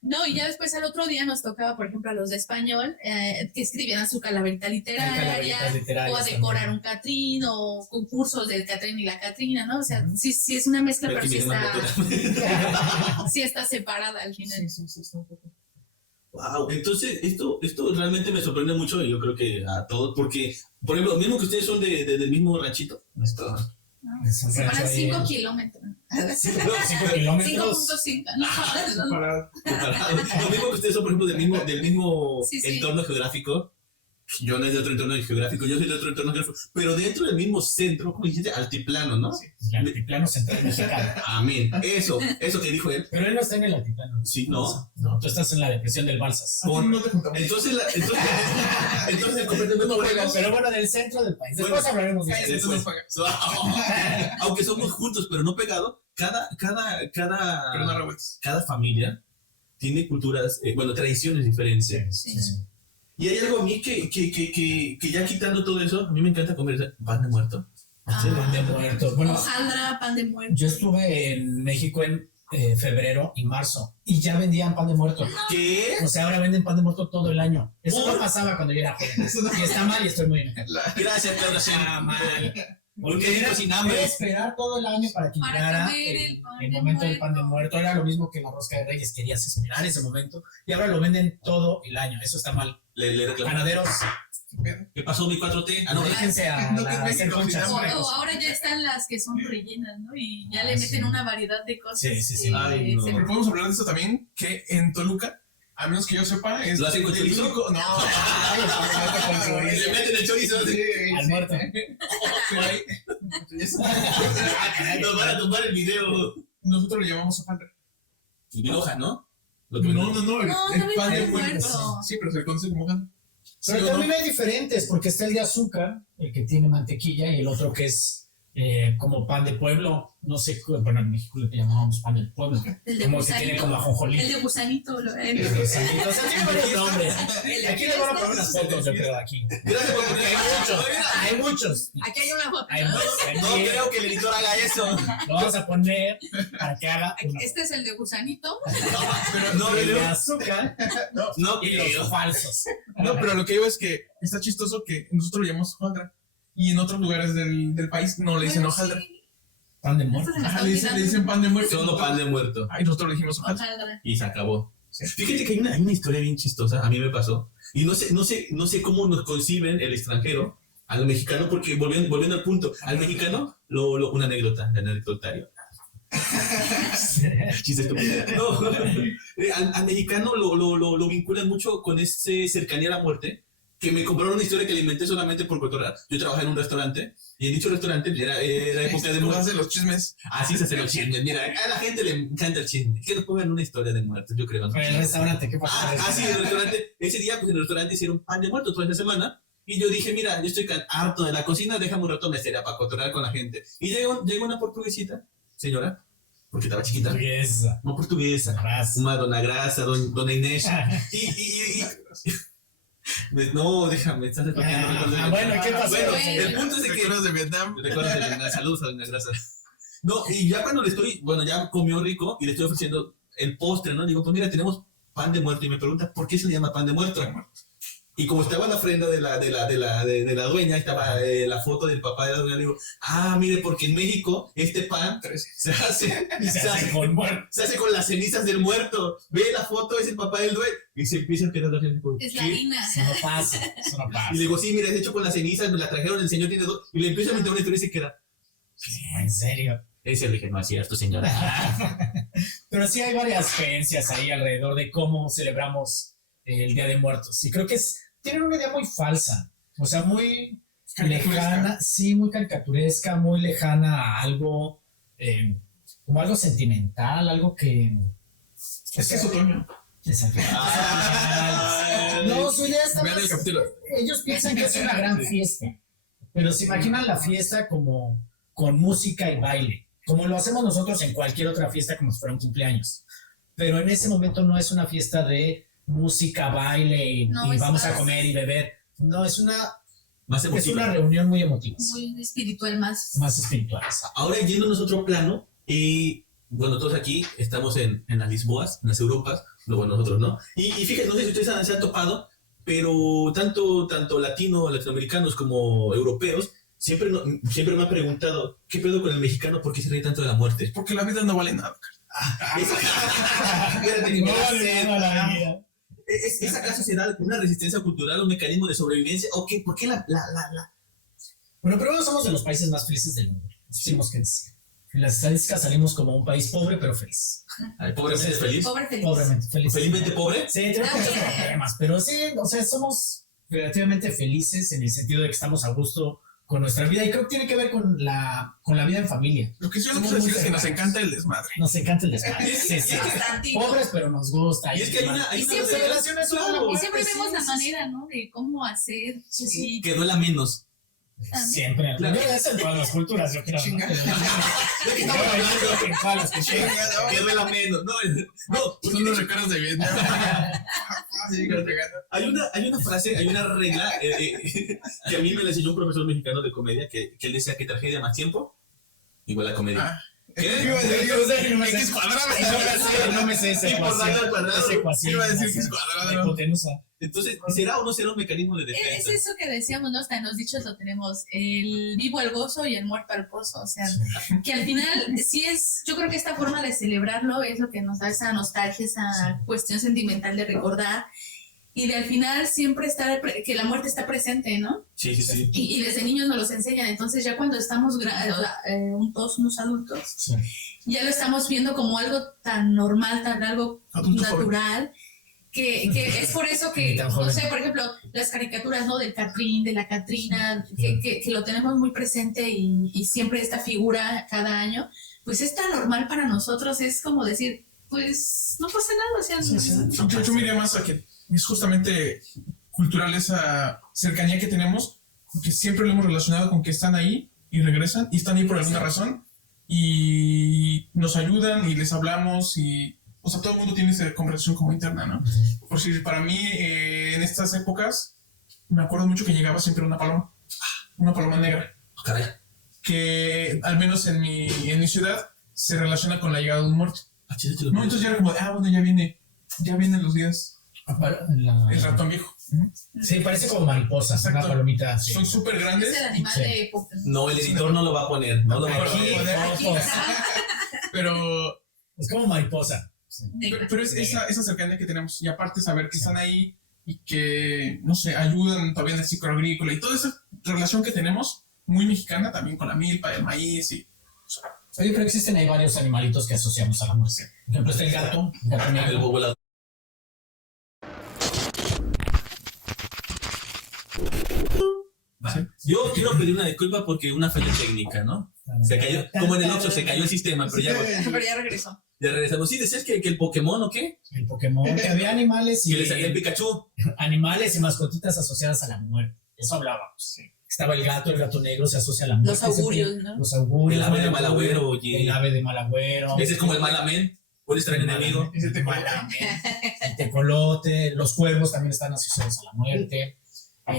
No, y ya después al otro día nos tocaba, por ejemplo, a los de español, que escribieran su calaverita literaria, calaveritas literarias o a decorar también. un Catrín, o concursos del Catrín y la Catrina, ¿no? O sea, sí es una mezcla, pero Aquí sí viene está, más sí está separada al final. Sí, está un poco. Wow, entonces esto realmente me sorprende mucho y yo creo que a todos, porque, por ejemplo, mismo que ustedes son del mismo ranchito, esto, Es un Separan rancho ahí. 5 kilómetros. 5 kilómetros. 5.5. No, Para lo mismo que ustedes son, por ejemplo, del mismo Sí, sí. entorno geográfico. Yo no soy de otro entorno geográfico, yo soy de otro entorno geográfico, pero dentro del mismo centro, como dijiste, altiplano, ¿no? El altiplano central mexicano. Amén. Eso que dijo él. Pero él no está en el altiplano. Sí, no. No, tú estás en la depresión del Balsas. no te juntamos. Entonces, entonces completamente no juegos. Pero bueno, del centro del país. Después Bueno, hablaremos de cállate, eso. tú no Después. pagas. Aunque somos juntos, pero no pegados, Pero no revueltos. cada familia tiene culturas, bueno, tradiciones diferentes. Sí. Y hay algo a mí que ya quitando todo eso, a mí me encanta comer pan de muerto. Ah. Pan de muerto. Bueno, Hojaldra, pan de muerto. yo estuve en México en febrero y marzo y ya vendían pan de muerto. ¿Qué? O sea, ahora venden pan de muerto todo el año. Eso no pasaba cuando yo era joven. Eso no- Y está mal y estoy muy bien. Gracias, Claudia. Está mal. Porque digo sin hambre. Voy a esperar todo el año para que Para llegara comer el pan el de momento del pan de muerto. muerto. Era lo mismo que la rosca de reyes. Querías esperar ese momento y ahora lo venden todo el año. Eso está mal. Le reclamo. Panaderos, ¿Qué pasó mi 4T? Ah, no, déjense a No te hacer México, conchas. sin hambre. O ahora ya están las que son rellenas, ¿no? Y ya le Ah, meten sí. una variedad de cosas. Sí, sí, sí. que Ay, no. se- Pero podemos hablar de esto también, que en Toluca, a menos que yo sepa, es ¿Lo hacen con el chorizo? único- No, Le meten el chorizo. Sí, Al sí. muerto. Pero ahí, Nos van a tomar el video. nosotros le llamamos hojaldra. Y hoja, ¿no? Lo que No, venden. no, el también pan de pan muerto. muerto. Sí, pero se le conoce como hojaldra. ¿Sí Pero o no? también hay diferentes, porque está el de azúcar, el que tiene mantequilla, y el otro que es como pan de pueblo. No sé, bueno, en México le llamábamos pan del pueblo. El de Como que tiene gusanito. como ajonjolí. El de gusanito. El de gusanito. O sea, tiene varios nombres. Aquí les van a poner unas fotos, yo creo, aquí. Gracias por poner Hay muchos. Aquí hay una foto. Hay ¿no? muchos. No creo que el editor haga eso. Lo vamos a poner para que haga una Este es el de gusanito. Pero, No, el de pero- azúcar No y creo. los falsos. no, pero lo que digo es que está chistoso que nosotros le llamamos hojaldra y en otros lugares del país no le dicen Bueno, hojaldra. sí. Pan de muerto. Esto se me Ajá, está le dicen pan de muerto. Solo pan de muerto. Ay, nosotros le dijimos hojaldra. Hojaldra. Y se acabó. Sí. Fíjate que hay una historia bien chistosa, a mí me pasó. Y no sé cómo nos conciben el extranjero al mexicano, porque volviendo al punto, al mexicano, una anécdota, el anecdotario. Chiste estúpido. No, al mexicano lo vinculan mucho con ese cercanía a la muerte, que me compraron una historia que le inventé solamente por cotorrar. Yo trabajaba en un restaurante, y en dicho restaurante era época de muerte. hace los chismes. Así se hacen los chismes. Mira, a la gente le encanta el chisme. Que nos pongan una historia de muertos, yo creo. ¿No? En el restaurante, ¿qué pasa? Sí, en el restaurante. Ese día, pues en el restaurante hicieron pan de muerto toda esa semana. Y yo dije, mira, yo estoy harto de la cocina, déjame un rato mesera para cotorrear con la gente. Y llegó una portuguesita, señora, porque estaba chiquita. Portuguesa. No portuguesa. Grasa. Una dona Grasa, dona Inés. No, déjame, estás recorriendo. Bueno, ¿qué pasó? Bueno, Bueno. el punto es de que... ¿Recuerdas de Vietnam? Recuerda de Dona, saludos a Dona Grasa. No, y ya cuando le estoy, bueno, ya comió rico y le estoy ofreciendo el postre, ¿no? Digo, pues mira, tenemos pan de muerto. Y me pregunta, ¿por qué se le llama pan de muerto? Y como estaba la ofrenda de la dueña, estaba la foto del papá de la dueña, le digo, mire, porque en México este pan se hace con muerto. se hace con las cenizas del muerto. Ve la foto, es el papá del dueño. Y se empieza a quedar la gente. Es la ¿Qué? harina. Eso no pasa. Eso no pasa. Y le digo, sí, mira, es hecho con las cenizas, me la trajeron, el señor tiene dos. Y le empiezo a meter una historia y se queda. ¿En serio? Ese le dije, no es cierto, señora. Pero sí hay varias creencias ahí alrededor de cómo celebramos el Día de Muertos. Y creo que tienen una idea muy falsa. O sea, muy lejana. Sí, muy caricaturesca, muy lejana a algo, como algo sentimental, algo que... Es que es otoño. Exacto. No, su idea está Vean más... el capítulo. Ellos piensan que es una gran fiesta, pero se imaginan la fiesta como con música y baile, como lo hacemos nosotros en cualquier otra fiesta como si fuera un cumpleaños. Pero en ese momento no es una fiesta de música, baile No, y es vamos a más- comer y beber. No, es una Más emotivo. reunión muy emotiva, Muy espiritual, más. más espiritual. Ahora yéndonos a otro plano, y bueno, todos aquí estamos en las Lisboas, en las Europas, bueno, nosotros no. Y fíjense, no sé si ustedes se han topado, pero tanto latinoamericanos como europeos, siempre me han preguntado, ¿qué pedo con el mexicano? ¿Por qué se ríe tanto de la muerte? Porque la vida no vale nada. Fíjate que me da sed. la vida. ¿Es acaso se da una resistencia cultural, un mecanismo de sobrevivencia? ¿O qué? ¿Por qué Bueno, primero somos de los países más felices del mundo. Eso tenemos que decir. En las estadísticas salimos como un país pobre pero feliz. Ay, pobremente feliz? Pobre feliz. Pobremente feliz. ¿Felizmente pobre? Sí, tenemos muchos problemas, pero sí, o sea, somos relativamente felices en el sentido de que estamos a gusto con nuestra vida y creo que tiene que ver con la vida en familia. Lo que sí Somos quiero decir muy es que nos cerrados. encanta el desmadre. Nos encanta el desmadre. Es que- Bastantito. Pobres, pero nos gusta. Y es que hay una Y siempre- relación Y siempre vemos la manera, ¿no? De cómo hacer. Sí. que duela menos. Siempre. Claro. Es en todas las culturas, yo creo. ¿no? Chingada. Yo creo que en todas las culturas. Que duela menos. No, Son los recuerdos de Vietnam. hay una frase, hay una regla que a mí me la enseñó un profesor mexicano de comedia que él decía que tragedia más tiempo igual a comedia. ¿Qué? Iba a decir X cuadrado. No me sé esa Sí, por ecuación. tanto, al cuadrado. Esa ecuación. Iba a decir no que es sé. cuadrado. La hipotenusa. Entonces, ¿será o no será un mecanismo de Es defensa? eso que decíamos, ¿no? Hasta en los dichos lo tenemos, el vivo al gozo y el muerto al pozo, o sea, que al final sí es, yo creo que esta forma de celebrarlo es lo que nos da esa nostalgia, esa cuestión sentimental de recordar y de al final siempre estar, que la muerte está presente, ¿no? Sí, sí, sí. Y desde niños nos los enseñan, entonces ya cuando estamos todos unos adultos, Sí. ya lo estamos viendo como algo tan normal, tan algo Adulto joven. natural, que es por eso Ni que, tan no joven. sé, por ejemplo, las caricaturas, ¿no? Del Catrín, de la Catrina, que lo tenemos muy presente y siempre esta figura cada año, pues es tan normal para nosotros, es como decir, pues no pasa nada, o sea, Sí, sí. Yo me iría más a que es justamente cultural esa cercanía que tenemos, porque siempre lo hemos relacionado con que están ahí y regresan, y están ahí por alguna razón, y nos ayudan y les hablamos, y o sea, todo el mundo tiene esa conversación como interna, ¿no? Por si para mí, en estas épocas, me acuerdo mucho que llegaba siempre una paloma negra, Oh, caray. que al menos en mi ciudad se relaciona con la llegada de un muerto. Chídate No, entonces ya era como, bueno, ya vienen los días, el ratón viejo. Sí, parece como mariposa, Exacto. una palomita. Sí. Son súper grandes, es el animal Sí. de época. No, el editor no lo va a poner. No lo va a Aquí- poner. Aquí está. pero Es como mariposa. pero es esa cercanía que tenemos. Y aparte saber que están ahí y que, no sé, ayudan todavía en el ciclo agrícola y toda esa relación que tenemos, muy mexicana también con la milpa, el maíz y... Oye, pero existen ahí varios animalitos que asociamos a la muerte. Por ejemplo, está el gato El negro. volador. Vale. Yo quiero pedir una disculpa porque una falla técnica, ¿no? Se cayó, como en el 8 se cayó el sistema, pero ya, Pero ya regresó. ya regresamos. Sí, decías que el Pokémon o qué? El Pokémon, que había animales Que y le salía el Pikachu. animales y mascotitas asociadas a la muerte. Eso hablábamos. Estaba el gato negro se asocia a la muerte. Los augurios, ¿no? Los augurios. El ave de el mal agüero, oye. El ave de mal agüero. Ese es como el Malamen, un extraño enemigo. Ese te El tecolote. Los cuervos también están asociados a la muerte.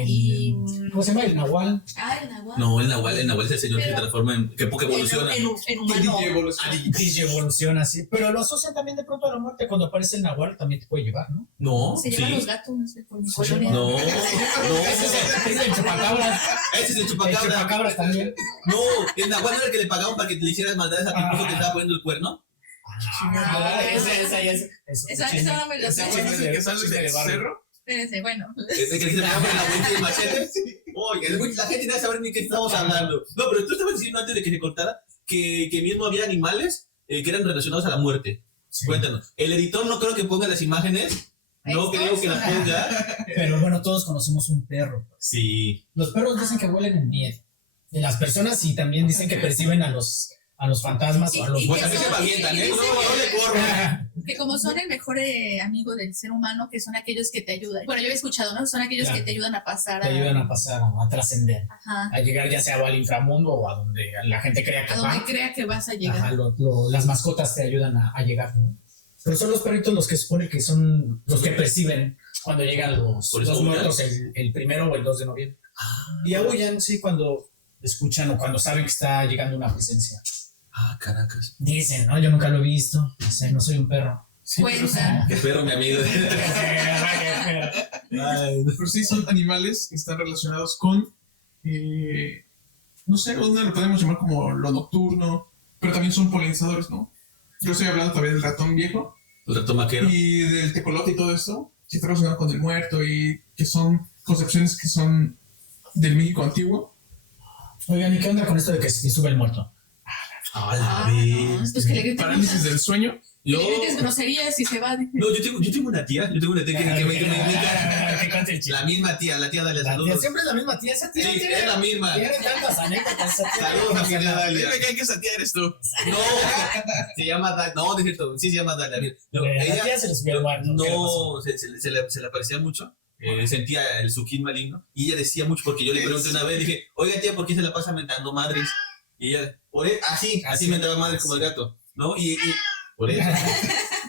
Y... ¿Cómo se llama? El nahual. Ah, el nahual. No, el Nahual es el señor que se transforma en. Que evoluciona. En humano. Evoluciona así. Pero lo asocian también de pronto a la muerte. Cuando aparece el nahual también te puede llevar, ¿no? No, Se sí. llevan los gatos, no sé, por mi Se colonia. No, Ese es el chupacabras. Ese es el El chupacabra. chupacabras también. No, el Nahual no era el que le pagaban para que le hicieras maldades a tu esposo que estaba poniendo el cuerno. Esa no me la sé. ¿Ese es el que sale del cerro? Espérense, bueno. Ese que le dice, "Pégame la vuelta y el machete". Oye, la gente no sabe ni qué estamos hablando. No, pero tú estabas diciendo antes de que se cortara que mismo había animales que eran relacionados a la muerte. Sí. Cuéntanos. El editor no creo que ponga las imágenes. No creo que las ponga. Pero bueno, todos conocemos un perro. Sí. Los perros dicen que huelen en miedo. De las personas y también dicen que perciben a los fantasmas o a los Y Pues que a mí se son- me avientan, ¿eh? y No, dicen no le corro. que como son el mejor amigo del ser humano, que son aquellos que te ayudan. Bueno, yo había escuchado, ¿no? Son aquellos Claro. que te ayudan a pasar te ayudan a pasar, a trascender, Ajá. a llegar ya sea al inframundo o a donde la gente crea que A donde va. crea que vas a llegar. Ajá, las mascotas te ayudan a llegar, ¿no? Pero son los perritos los que se supone que son los que perciben cuando llegan Por eso los aullan. muertos el 1 o el 2 de noviembre. Y aullan, sí, cuando escuchan o cuando saben que está llegando una presencia. Ah, caracas. Dicen, no, yo nunca lo he visto, no soy un perro. Sí, pero Cuenta. Qué perro, mi amigo. Ay, no. pero sí son animales que están relacionados con, no sé, uno lo podemos llamar como lo nocturno, pero también son polinizadores, ¿no? Yo estoy hablando todavía del ratón viejo El ratón vaquero. y del tecolote y todo esto, que está relacionado con el muerto y que son concepciones que son del México antiguo. Oigan, ¿y qué onda con esto de que se sube el muerto? Ah, la No, vez. pues que le griten Parálisis cosas. del sueño. Que Yo. le grites groserías y se va. No, yo tengo una tía. Yo tengo una tía que me Que cuente el chiste. La misma tía, la tía Dalia. La tía Saludos. siempre es la misma tía, esa tía Sí, tiene, es la misma. tiene tantas anécdotas. Esa tía. Saludos a mi tía Dalia. Me cae que esa tía eres tú. No, se llama Dalia. No, es cierto. Sí se llama Dalia. No, La ella tía se le subió el muerto. ¿qué le pasó? no, se le parecía mucho. Sentía el suquín maligno. Y ella decía mucho porque yo le pregunté una vez. Dije, oiga tía, ¿por qué se la pasa mentando madres? Y ella, así mentaba madres como el gato. ¿No? Y por eso.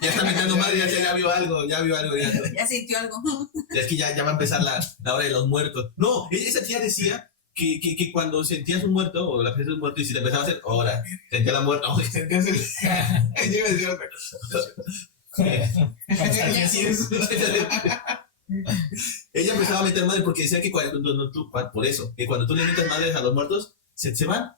Ya está mentando madres, ya vio algo el gato. Ya sintió algo. Ya es que ya va a empezar la hora de los muertos. No, esa tía decía que cuando sentías un muerto o la presencia de un muerto y si te empezaba a hacer, ahora, sentía la muerte. No, Sentías el... Yo iba a decir otra cosa. Así es. Ella empezaba a meter madre porque decía que por eso, que cuando tú le metes madres a los muertos, se van.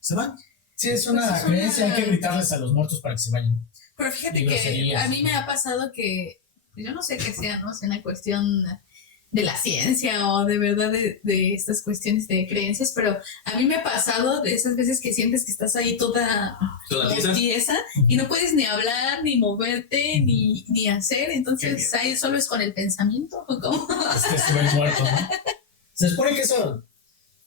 Se van. Sí, es una Pues es creencia, una- hay que gritarles a los muertos para que se vayan. Pero fíjate Y que groserías. a mí me ha pasado que, yo no sé qué sea, ¿no? Sea una cuestión de la ciencia o de verdad de estas cuestiones de creencias, pero a mí me ha pasado de esas veces que sientes que estás ahí toda ¿Toda tiesa? tiesa y no puedes ni hablar, ni moverte, ni hacer, entonces ahí solo es con el pensamiento, ¿o cómo? Es que sube el muerto, ¿no? Se supone que eso,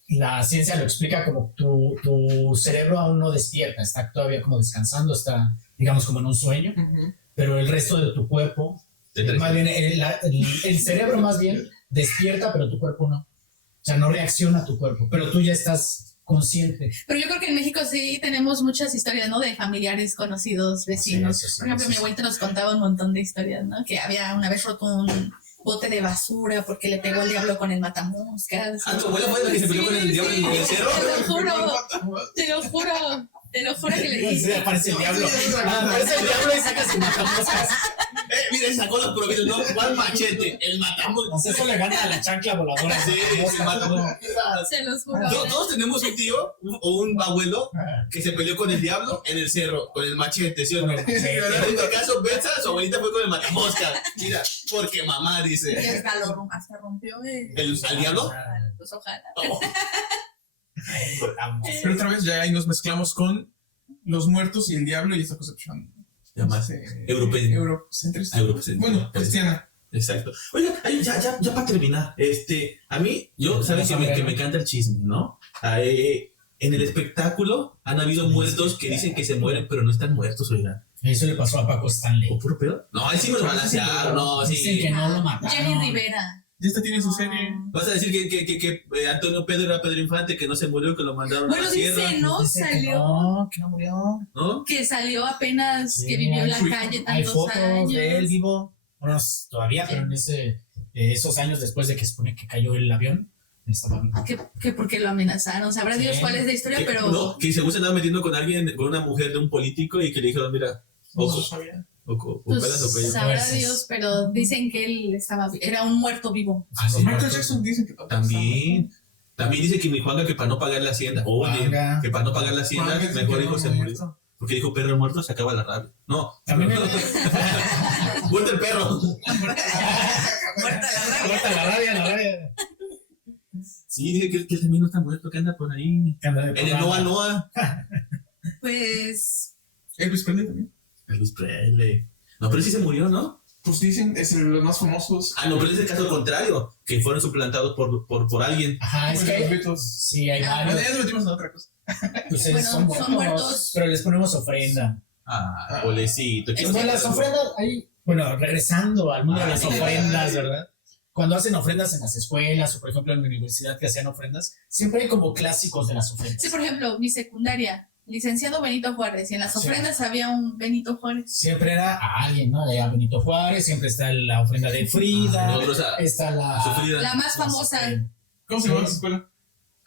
la ciencia lo explica como tu cerebro aún no despierta, está todavía como descansando, está, digamos, como en un sueño, pero el resto de tu cuerpo, más bien, el cerebro más bien despierta, pero tu cuerpo no. O sea, no reacciona a tu cuerpo, pero tú ya estás consciente. Pero yo creo que en México sí tenemos muchas historias, ¿no? De familiares, conocidos, vecinos. Sí, eso sí, Por ejemplo, eso mi sí. abuelita nos contaba un montón de historias, ¿no? Que había una vez roto un bote de basura porque le pegó el diablo con el matamoscas. Ah, tu abuela fue la que se peleó con el diablo en el cerro. Te lo juro que le Sí, dije. aparece el diablo. sí, sí, Aparece el diablo y saca su matamoscas. Mira, sacó los prohibidos, ¿no? ¿Cuál machete? El matamos. No sé, eso le gana a la chancla voladora. Sí, el matamos. Se los juro. Todos tenemos un tío o un abuelo que se peleó con el diablo en el cerro, con el machete, ¿sí o no? En este caso, Betsa, su abuelita fue con el matamosca. Mira, porque mamá Y dice. hasta rompió ¿Al diablo? Pues ojalá. Oh, Pero otra vez ya ahí nos mezclamos con los muertos y el diablo y esta concepción Ya más europeo. Eurocentrista. Eurocentrista. Bueno, cristiana. Exacto. Oigan, ya para terminar, a mí, sabes que me encanta el chisme, ¿no? En el espectáculo han habido muertos que dicen que se mueren, pero no están muertos, oigan. Eso le pasó a Paco Stanley. ¿O puro pedo? No, ahí sí me lo balancearon, no, sí. Dicen que no lo mataron. Jenny Rivera. Ya tiene su serie. Vas a decir que Antonio Pedro era Pedro Infante, que no se murió, que lo mandaron a Bueno, la sierra, dice, ¿no? Dice Salió. que no murió. ¿no? Que salió apenas, Sí, que vivió en la hay calle Hay tantos fotos años. de él vivo. Bueno, todavía, pero en esos años después de que se supone que cayó el avión, estaba vivo. Que porque lo amenazaron. Sabrá Sí. Dios cuál es la historia, pero. No, que según se andaba metiendo con alguien, con una mujer de un político y que le dijeron, mira, ojo, o Pues, pelas o pellas. sabrá Fuerzas. Dios, pero dicen que él era un muerto vivo. Ah, sí. Michael Jackson dice que También dice que mi Juanga que para no pagar la hacienda, oye, Juanga. que para no pagar la hacienda, Juanga dice mejor que dijo no se muerto. murió. Porque dijo perro muerto se acaba la rabia. No, También muerto el perro. Muerta la Corta la rabia. Sí, dice que él también no está muerto, que anda por ahí. Anda de En el Noa Noa. Pues. Elvis Presley también. Elvis Presley. No, pero él sí se murió, ¿no? Pues dicen, es de los más famosos. Ah, no, pero es el caso contrario, que fueron suplantados por alguien. Ajá, es Pues, que los Beatles. sí, hay Ah, Bueno, varios. ya nos metimos en otra cosa. Pues Bueno, son muertos. pero les ponemos ofrenda. Ah, pobrecito. Es que las ofrendas, ahí, bueno, regresando al mundo de las ofrendas, ¿verdad? Cuando hacen ofrendas en las escuelas o, por ejemplo, en la universidad que hacían ofrendas, siempre hay como clásicos de las ofrendas. Sí, por ejemplo, mi secundaria, licenciado Benito Juárez, y en las Sí. ofrendas había un Benito Juárez. Siempre era a alguien, ¿no? De a Benito Juárez, siempre está la ofrenda de Frida, Nosotros está la... Sufrida. La más famosa. ¿Cómo se llama esa escuela?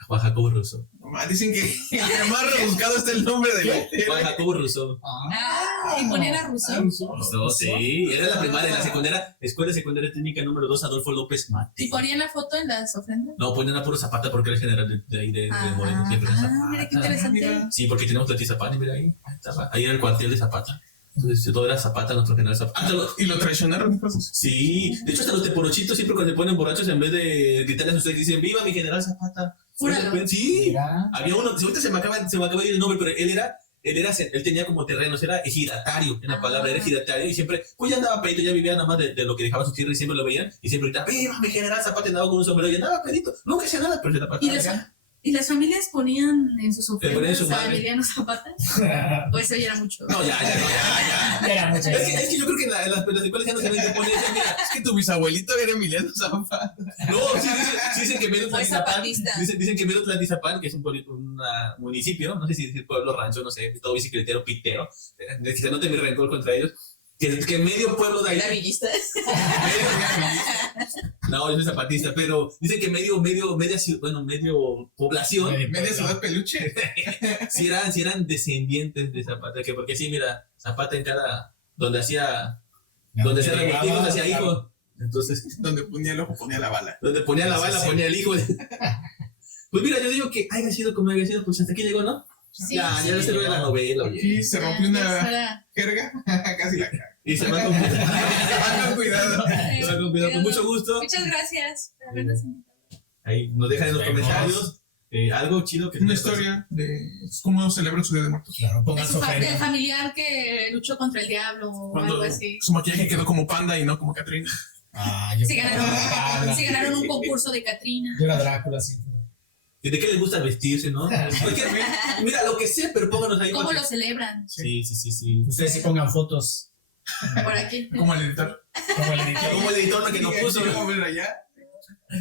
Juan Jacobo Rousseau. Mamá, dicen que el más rebuscado está el nombre de la Juan Jacobo Rousseau. Ah, y ponían a Rousseau. No, sí, era la primaria, la secundaria, Escuela Secundaria Técnica número 2, Adolfo López ¿Y Mate. ponían la foto en las ofrendas? No, ponían a puro Zapata porque era el general de ahí de Moreno. Siempre era Mira qué Zapata. interesante. Mira. Sí, porque tenemos la Zapata, y mira ahí estaba. Ahí era el cuartel de Zapata. Entonces todo era Zapata, nuestro general Zapata. Y lo traicionaron, entonces. Sí, de hecho hasta los teporochitos siempre cuando se ponen borrachos en vez de gritarles a ustedes dicen ¡Viva mi general Zapata! Júralo. Sí, Mira, había uno, ahorita se me acaba de ir el nombre, pero él tenía como terrenos, era ejidatario, en la palabra, era ejidatario, y siempre, pues ya andaba pedito, ya vivía nada más de lo que dejaba su tierra y siempre lo veían, y siempre gritaba, ¡Viva mi general Zapata! Y andaba con un sombrero y andaba pedito, nunca hacía nada, pero se la pasaba. ¿Y las familias ponían en sus ponían ofrendas su a madre. Emiliano Zapata? O eso ya era mucho. No, ya. era mucho. Es que yo creo que en las escuelas ya no se ven que ponen, mira, Es que tu bisabuelito era Emiliano Zapata. no, sí dicen que Medio Fue Tlaltizapán, zapatista. dicen que Medio Tlaltizapán, que es un municipio, no sé si decir pueblo, rancho, no sé, todo bicicletero, pitero, que se note mi rencor contra ellos, que medio pueblo de ahí, ¿Era villista? no, yo soy zapatista, pero dicen que medio población, Media ciudad peluche. si eran descendientes de Zapata, que porque sí, mira, Zapata en cada, donde hacía revoltivos, hacía hijos, entonces, Donde ponía el ojo, ponía la bala. donde ponía la bala, ponía el hijo. Pues mira, yo digo que haya sido como haya sido, pues hasta aquí llegó, ¿no? Sí, ya sí. no se ve la novela, oye. Aquí se rompió una Para- jerga, casi la caga. Y se va con Se va con cuidado. se va con cuidado, con mucho gusto. Muchas gracias por habernos invitado. Ahí nos dejan en los Nos vemos. comentarios algo chido que Una historia de cómo celebran su Día de Muertos. Claro, De pongan su del ofrenda. familiar que luchó contra el diablo o Cuando algo así. su maquillaje quedó como panda y no como Catrina. Ah, yo Se ganaron un concurso de Catrina. Yo era Drácula, sí. ¿De qué les gusta vestirse, no? Cualquier- mira, lo que sea, pero pónganos ahí. ¿Cómo porque- lo celebran? Sí. Ustedes sí pongan fotos Por aquí. Como el editor. como el editor. Como el editor que nos puso. ¿Cómo ver allá?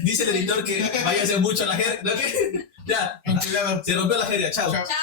Dice el editor que vaya a hacer mucho la jerga. ¿No? ¿Qué? Ya, Con cuidado. se rompió la jerga. Chao. Chao. Chao.